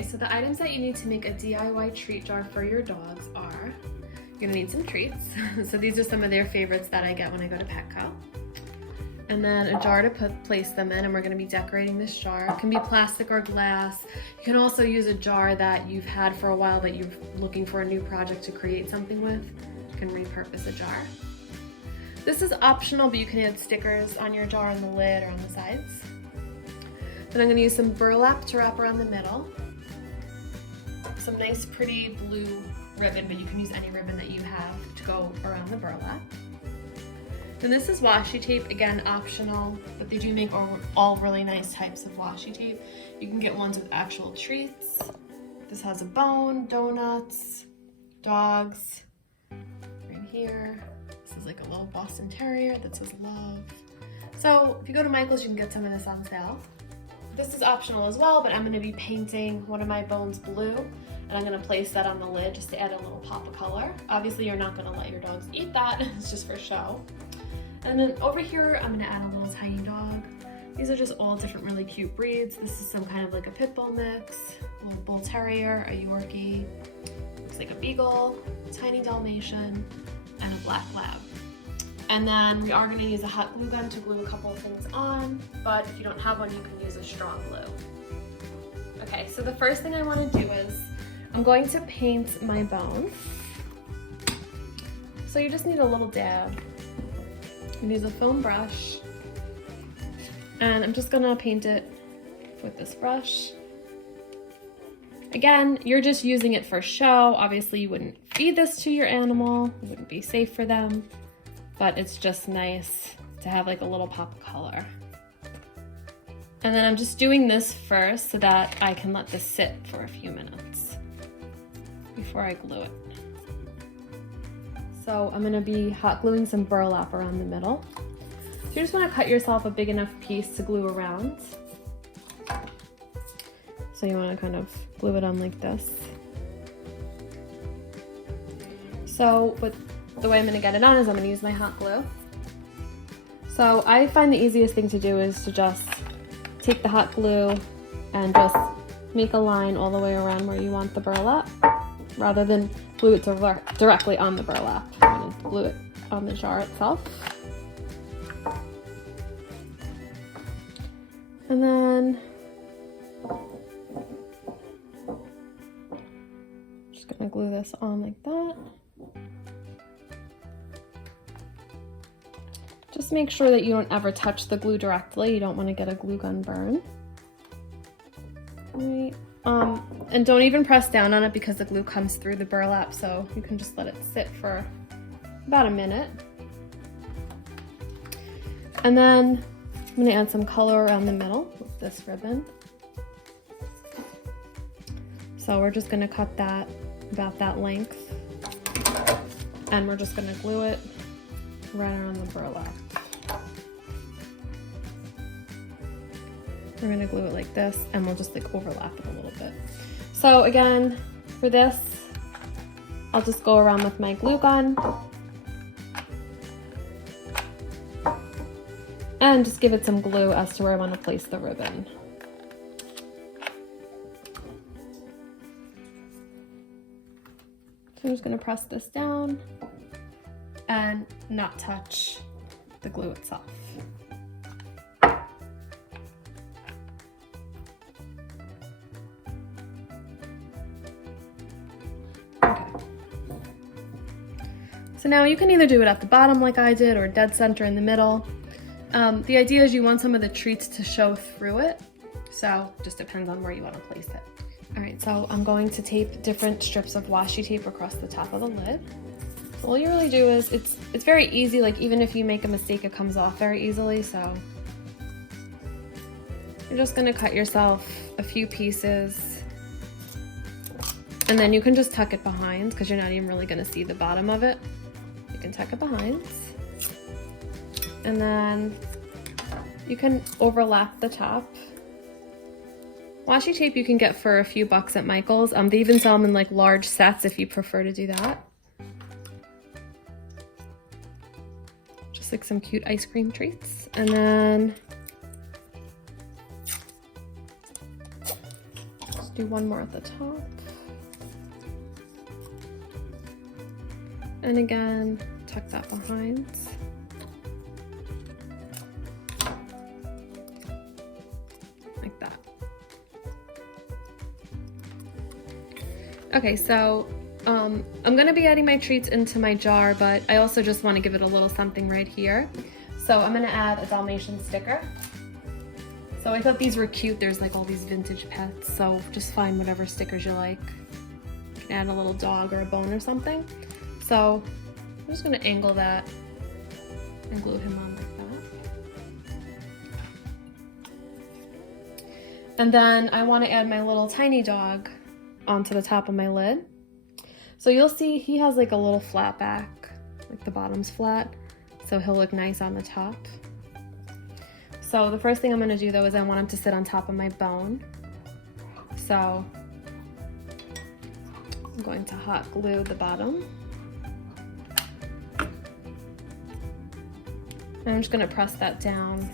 Okay, so the items that you need to make a DIY treat jar for your dogs are, you're gonna need some treats. So these are some of their favorites that I get when I go to Petco. And then a jar to place them in, and we're gonna be decorating this jar. It can be plastic or glass. You can also use a jar that you've had for a while that you're looking for a new project to create something with. You can repurpose a jar. This is optional, but you can add stickers on your jar on the lid or on the sides. Then I'm gonna use some burlap to wrap around the middle. Some nice pretty blue ribbon, but you can use any ribbon that you have to go around the burlap. Then this is washi tape, again optional, but they do make all really nice types of washi tape. You can get ones with actual treats. This has a bone, donuts, dogs, right here. This is like a little Boston Terrier that says love. So if you go to Michael's, you can get some of this on sale. This is optional as well, but I'm gonna be painting one of my bones blue, and I'm gonna place that on the lid just to add a little pop of color. Obviously, you're not gonna let your dogs eat that, it's just for show. And then over here, I'm gonna add a little tiny dog. These are just all different really cute breeds. This is some kind of like a pit bull mix, a little bull terrier, a Yorkie, looks like a beagle, a tiny Dalmatian, and a black lab. And then we are gonna use a hot glue gun to glue a couple of things on, but if you don't have one, you can use a strong glue. Okay, so the first thing I wanna do is, I'm going to paint my bone. So you just need a little dab. And use a foam brush, and I'm just gonna paint it with this brush. Again, you're just using it for show. Obviously, you wouldn't feed this to your animal. It wouldn't be safe for them, but it's just nice to have like a little pop of color. And then I'm just doing this first so that I can let this sit for a few minutes before I glue it. So I'm gonna be hot gluing some burlap around the middle. So you just wanna cut yourself a big enough piece to glue around. So you wanna kind of glue it on like this. So the way I'm gonna get it on is I'm gonna use my hot glue. So I find the easiest thing to do is to just take the hot glue and just make a line all the way around where you want the burlap, rather than glue it directly on the burlap. I'm going to glue it on the jar itself. And then just going to glue this on like that. Just make sure that you don't ever touch the glue directly. You don't want to get a glue gun burn. Right. And don't even press down on it because the glue comes through the burlap, so you can just let it sit for about a minute. And then I'm gonna add some color around the middle with this ribbon. So we're just gonna cut that about that length, and we're just gonna glue it right around the burlap. We're gonna glue it like this, and we'll just like overlap it a little bit. So again, for this, I'll just go around with my glue gun and just give it some glue as to where I want to place the ribbon. So I'm just gonna press this down and not touch the glue itself. So now you can either do it at the bottom like I did or dead center in the middle. The idea is you want some of the treats to show through it, so it just depends on where you want to place it. All right, so I'm going to tape different strips of washi tape across the top of the lid. So all you really do is, it's very easy, like even if you make a mistake, it comes off very easily, so you're just gonna cut yourself a few pieces, and then you can just tuck it behind because you're not even really gonna see the bottom of it. You can tuck it behind, and then you can overlap the top. Washi tape you can get for a few bucks at Michael's. They even sell them in like large sets if you prefer to do that. Just like some cute ice cream treats. And then just Do one more at the top. And again, tuck that behind. Like that. Okay, so I'm gonna be adding my treats into my jar, but I also just want to give it a little something right here. So I'm gonna add a Dalmatian sticker. So I thought these were cute. There's like all these vintage pets, so just find whatever stickers you like. You can add a little dog or a bone or something. So I'm just gonna angle that and glue him on like that. And then I want to add my little tiny dog onto the top of my lid. So you'll see he has like a little flat back, like the bottom's flat, so he'll look nice on the top. So the first thing I'm gonna do though is I want him to sit on top of my bone. So I'm going to hot glue the bottom. And I'm just gonna press that down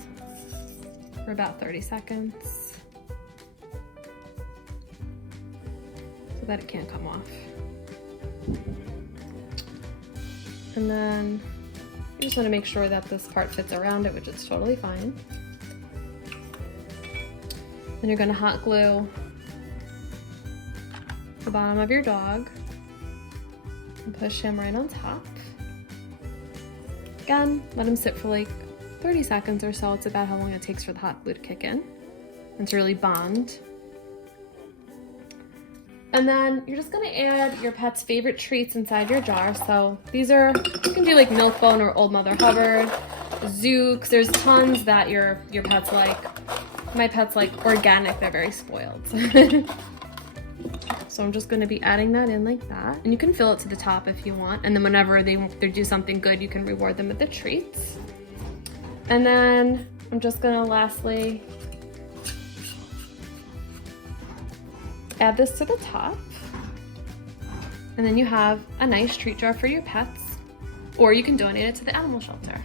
for about 30 seconds so that it can't come off. And then you just wanna make sure that this part fits around it, which is totally fine. Then you're gonna hot glue the bottom of your dog and push him right on top. Again, let him sit for like 30 seconds or so. It's about how long it takes for the hot glue to kick in and to really bond. And then you're just gonna add your pet's favorite treats inside your jar. So these are, you can do like Milk-Bone or Old Mother Hubbard, Zooks. There's tons that your pets like. My pets like organic, they're very spoiled. So I'm just gonna be adding that in like that. And you can fill it to the top if you want. And then whenever they do something good, you can reward them with the treats. And then I'm just gonna lastly add this to the top. And then you have a nice treat jar for your pets, or you can donate it to the animal shelter.